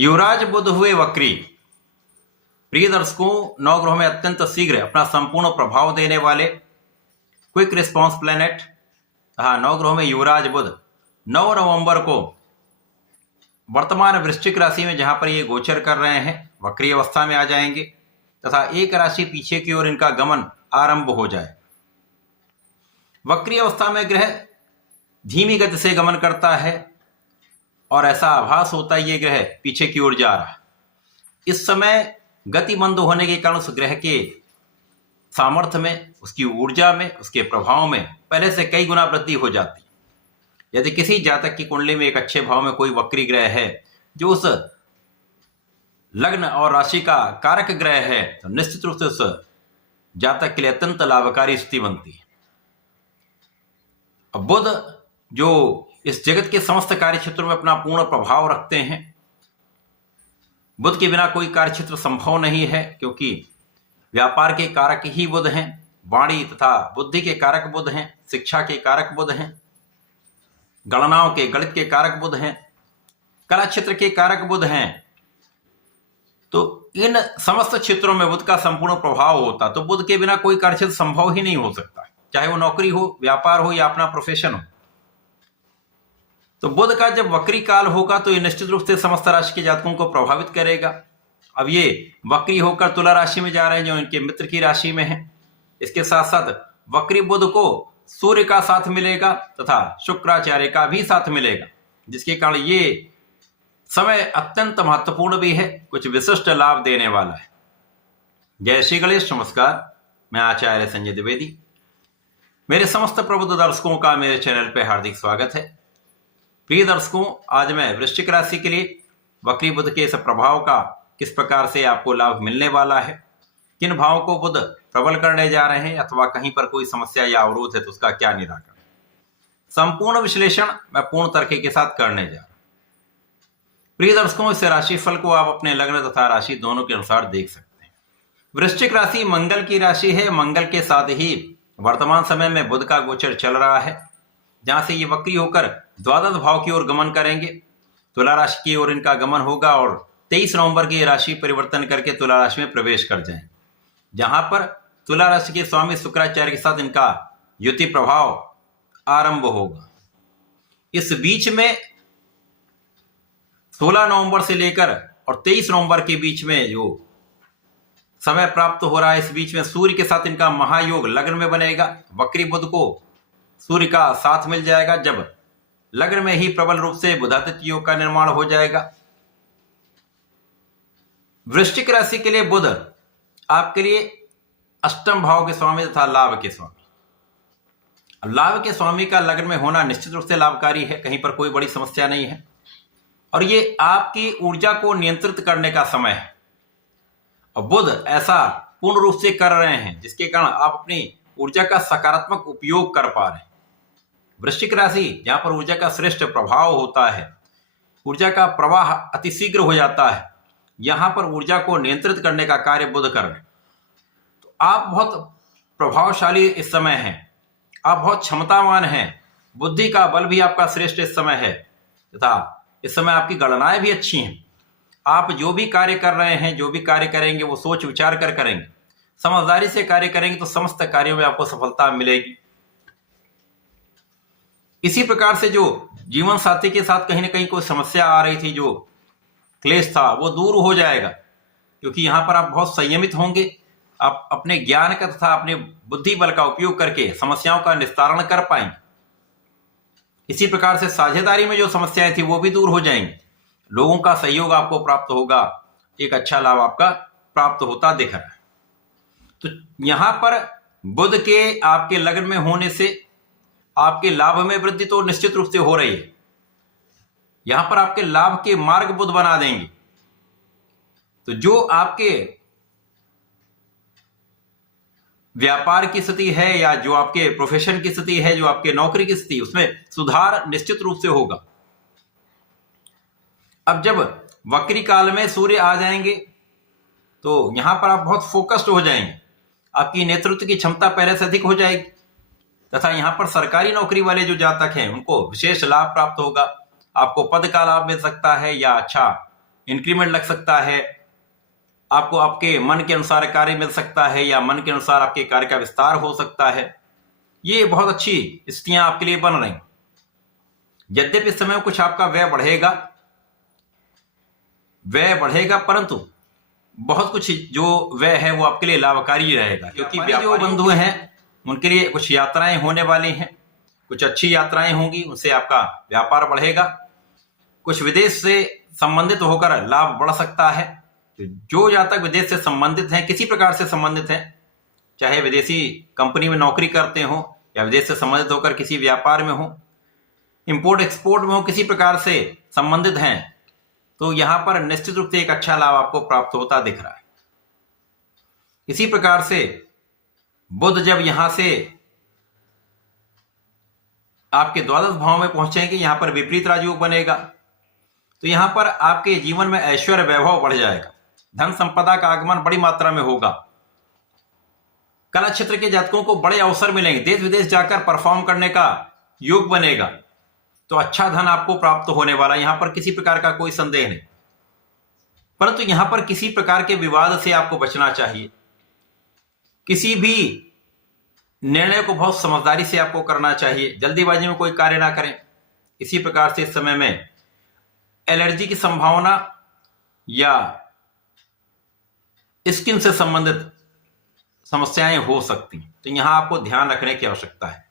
युवराज बुध हुए वक्री। प्रिय दर्शकों, नवग्रहों में अत्यंत शीघ्र अपना संपूर्ण प्रभाव देने वाले क्विक रिस्पॉन्स प्लैनेट नवग्रहों में युवराज बुध 9 नवंबर को वर्तमान वृश्चिक राशि में जहां पर ये गोचर कर रहे हैं वक्री अवस्था में आ जाएंगे तथा एक राशि पीछे की ओर इनका गमन आरंभ हो जाए। वक्री अवस्था में ग्रह धीमी गति से गमन करता है और ऐसा आभास होता है ये ग्रह पीछे की ओर जा रहा। इस समय गति मंद होने के कारण उस ग्रह के सामर्थ्य में, उसकी ऊर्जा में, उसके प्रभाव में पहले से कई गुना वृद्धि हो जाती है। यदि किसी जातक की कुंडली में एक अच्छे भाव में कोई वक्री ग्रह है जो उस लग्न और राशि का कारक ग्रह है तो निश्चित रूप से उस जातक के लिए अत्यंत लाभकारी स्थिति बनती है। अब बुध जो इस जगत के समस्त कार्य क्षेत्रों में अपना पूर्ण प्रभाव रखते हैं, बुध के बिना कोई कार्य क्षेत्र संभव नहीं है क्योंकि व्यापार के कारक ही बुध हैं, वाणी तथा बुद्धि के कारक बुध हैं, शिक्षा के कारक बुध हैं, गणनाओं के गणित के कारक बुध हैं, कला क्षेत्र के कारक बुध हैं। तो इन समस्त क्षेत्रों में बुध का संपूर्ण प्रभाव होता, तो बुध के बिना कोई कार्य क्षेत्र संभव ही नहीं हो सकता, चाहे वो नौकरी हो, व्यापार हो या अपना प्रोफेशन हो। तो बुध का जब वक्री काल होगा तो ये निश्चित रूप से समस्त राशि के जातकों को प्रभावित करेगा। अब ये वक्री होकर तुला राशि में जा रहे हैं जो इनके मित्र की राशि में है। इसके साथ साथ वक्री बुध को सूर्य का साथ मिलेगा तथा शुक्राचार्य का भी साथ मिलेगा, जिसके कारण ये समय अत्यंत महत्वपूर्ण भी है, कुछ विशिष्ट लाभ देने वाला है। जय श्री गणेश। नमस्कार, मैं आचार्य संजय द्विवेदी। मेरे समस्त प्रबुद्ध दर्शकों का मेरे चैनल पर हार्दिक स्वागत है। प्रिय दर्शकों, आज मैं वृश्चिक राशि के लिए वक्री बुध के इस प्रभाव का किस प्रकार से आपको लाभ मिलने वाला है, किन भावों को बुध प्रबल करने जा रहे हैं अथवा कहीं पर कोई समस्या या अवरोध है तो उसका क्या निराकरण, संपूर्ण विश्लेषण मैं पूर्ण तर्क के साथ करने जा रहा हूं। प्रिय दर्शकों, इस राशिफल को आप अपने लग्न तथा राशि दोनों के अनुसार देख सकते हैं। वृश्चिक राशि मंगल की राशि है। मंगल के साथ ही वर्तमान समय में बुध का गोचर चल रहा है, जहां से ये वक्री होकर द्वादश भाव की ओर गमन करेंगे। तुला राशि की ओर इनका गमन होगा और 23 नवंबर की राशि परिवर्तन करके तुला राशि में प्रवेश कर जाएंगे, जहां पर तुला राशि के स्वामी शुक्राचार्य के साथ इनका युति प्रभाव आरंभ होगा। इस बीच में 16 नवंबर से लेकर और 23 नवंबर के बीच में जो समय प्राप्त हो रहा है, इस बीच में सूर्य के साथ इनका महायोग लग्न में बनेगा। वक्री बुध को सूर्य का साथ मिल जाएगा, जब लग्न में ही प्रबल रूप से बुधादित्य योग का निर्माण हो जाएगा। वृश्चिक राशि के लिए बुध आपके लिए अष्टम भाव के स्वामी तथा लाभ के स्वामी। लाभ के स्वामी का लग्न में होना निश्चित रूप से लाभकारी है, कहीं पर कोई बड़ी समस्या नहीं है और ये आपकी ऊर्जा को नियंत्रित करने का समय है। और बुध ऐसा पूर्ण रूप से कर रहे हैं जिसके कारण आप अपनी ऊर्जा का सकारात्मक उपयोग कर पा रहे हैं। वृश्चिक राशि जहां पर ऊर्जा का श्रेष्ठ प्रभाव होता है, ऊर्जा का प्रवाह अतिशीघ्र हो जाता है, यहां पर ऊर्जा को नियंत्रित करने का कार्य बुध कर रहे हैं। तो आप बहुत प्रभावशाली इस समय हैं, आप बहुत क्षमतावान हैं, बुद्धि का बल भी आपका श्रेष्ठ इस समय है तथा इस समय आपकी गणनाएं भी अच्छी हैं। आप जो भी कार्य कर रहे हैं, जो भी कार्य करेंगे वो सोच विचार कर करेंगे, समझदारी से कार्य करेंगे तो समस्त कार्यों में आपको सफलता मिलेगी। इसी प्रकार से जो जीवन साथी के साथ कहीं ना कहीं कोई समस्या आ रही थी, जो क्लेश था, वो दूर हो जाएगा क्योंकि यहां पर आप बहुत संयमित होंगे। आप अपने ज्ञान का तथा अपने बुद्धि बल का उपयोग करके समस्याओं का निस्तारण कर पाएंगे। इसी प्रकार से साझेदारी में जो समस्याएं थी वो भी दूर हो जाएंगी। लोगों का सहयोग आपको प्राप्त होगा, एक अच्छा लाभ आपका प्राप्त होता दिख रहा है। तो यहां पर बुध के आपके लग्न में होने से आपके लाभ में वृद्धि तो निश्चित रूप से हो रही है। यहां पर आपके लाभ के मार्ग बुध बना देंगे। तो जो आपके व्यापार की स्थिति है या जो आपके प्रोफेशन की स्थिति है, जो आपके नौकरी की स्थिति, उसमें सुधार निश्चित रूप से होगा। अब जब वक्री काल में सूर्य आ जाएंगे तो यहां पर आप बहुत फोकस्ड हो जाएंगे, आपकी नेतृत्व की क्षमता पहले से अधिक हो जाएगी तथा यहां पर सरकारी नौकरी वाले जो जातक हैं उनको विशेष लाभ प्राप्त होगा। आपको पद का लाभ मिल सकता है या अच्छा इंक्रीमेंट लग सकता है, आपको आपके मन के अनुसार कार्य मिल सकता है या मन के अनुसार आपके कार्य का विस्तार हो सकता है। ये बहुत अच्छी स्थितियां आपके लिए बन रही। यद्यपि इस समय कुछ आपका व्यय बढ़ेगा, परंतु बहुत कुछ जो व्यय है वो आपके लिए लाभकारी रहेगा, क्योंकि जो बंधु हैं उनके लिए कुछ यात्राएं होने वाली हैं, कुछ अच्छी यात्राएं होंगी, उनसे आपका व्यापार बढ़ेगा। कुछ विदेश से संबंधित होकर लाभ बढ़ सकता है। जो जातक विदेश से संबंधित हैं, किसी प्रकार से संबंधित हैं, चाहे विदेशी कंपनी में नौकरी करते हो या विदेश से संबंधित होकर किसी व्यापार में हो, इंपोर्ट एक्सपोर्ट में हो, किसी प्रकार से संबंधित हैं, तो यहां पर निश्चित रूप से एक अच्छा लाभ आपको प्राप्त होता दिख रहा है। इसी प्रकार से बुध जब यहां से आपके द्वादश भाव में पहुंचेंगे, यहां पर विपरीत राजयोग बनेगा, तो यहां पर आपके जीवन में ऐश्वर्य वैभव बढ़ जाएगा, धन संपदा का आगमन बड़ी मात्रा में होगा। कला क्षेत्र के जातकों को बड़े अवसर मिलेंगे, देश विदेश जाकर परफॉर्म करने का योग बनेगा, तो अच्छा धन आपको प्राप्त होने वाला, यहां पर किसी प्रकार का कोई संदेह नहीं। परंतु यहां पर किसी प्रकार के विवाद से आपको बचना चाहिए। किसी भी निर्णय को बहुत समझदारी से आपको करना चाहिए, जल्दीबाजी में कोई कार्य ना करें। इसी प्रकार से इस समय में एलर्जी की संभावना या स्किन से संबंधित समस्याएं हो सकती, तो यहां आपको ध्यान रखने की आवश्यकता है।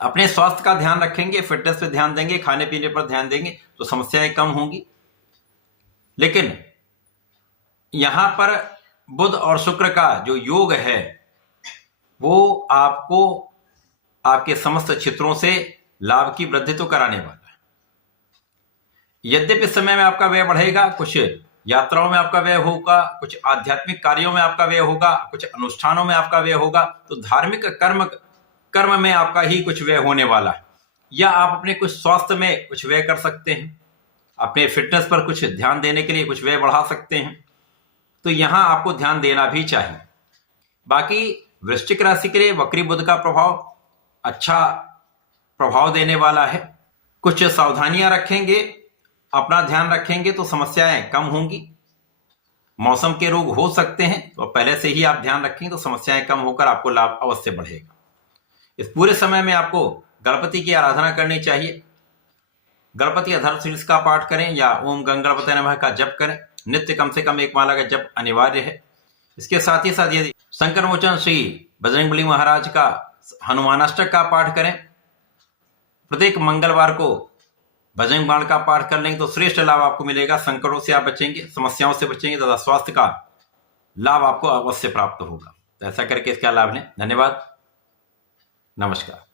अपने स्वास्थ्य का ध्यान रखेंगे, फिटनेस पे ध्यान देंगे, खाने पीने पर ध्यान देंगे, तो समस्याएं कम होंगी। लेकिन यहां पर बुध और शुक्र का जो योग है वो आपको आपके समस्त क्षेत्रों से लाभ की वृद्धि तो कराने वाला है। यद्यपि इस समय में आपका व्यय बढ़ेगा, कुछ यात्राओं में आपका व्यय होगा, कुछ आध्यात्मिक कार्यों में आपका व्यय होगा, कुछ अनुष्ठानों में आपका व्यय होगा, तो धार्मिक कर्म में आपका ही कुछ व्यय होने वाला है। या आप अपने कुछ स्वास्थ्य में कुछ व्यय कर सकते हैं, अपने फिटनेस पर कुछ ध्यान देने के लिए कुछ व्यय बढ़ा सकते हैं, तो यहां आपको ध्यान देना भी चाहिए। बाकी वृश्चिक राशि के लिए वक्री बुध का प्रभाव अच्छा प्रभाव देने वाला है। कुछ सावधानियां रखेंगे, अपना ध्यान रखेंगे तो समस्याएं कम होंगी। मौसम के रोग हो सकते हैं, तो पहले से ही आप ध्यान रखेंगे तो समस्याएं कम होकर आपको लाभ अवश्य बढ़ेगा। इस पूरे समय में आपको गणपति की आराधना करनी चाहिए। गणपति अधर्व शीर्ष का पाठ करें या ओम गणपते नमः का जप करें। नित्य कम से कम 1 माला का जप अनिवार्य है। इसके साथ ही साथ यदि शंकर मोचन श्री बजरंगबली महाराज का हनुमानाष्टक का पाठ करें, प्रत्येक मंगलवार को बजरंग बाण का पाठ कर लेंगे तो श्रेष्ठ लाभ आपको मिलेगा। संकटों से आप बचेंगे, समस्याओं से बचेंगे तथा स्वास्थ्य का लाभ आपको अवश्य प्राप्त होगा। तो ऐसा करके इसका लाभ लें। धन्यवाद, नमस्कार।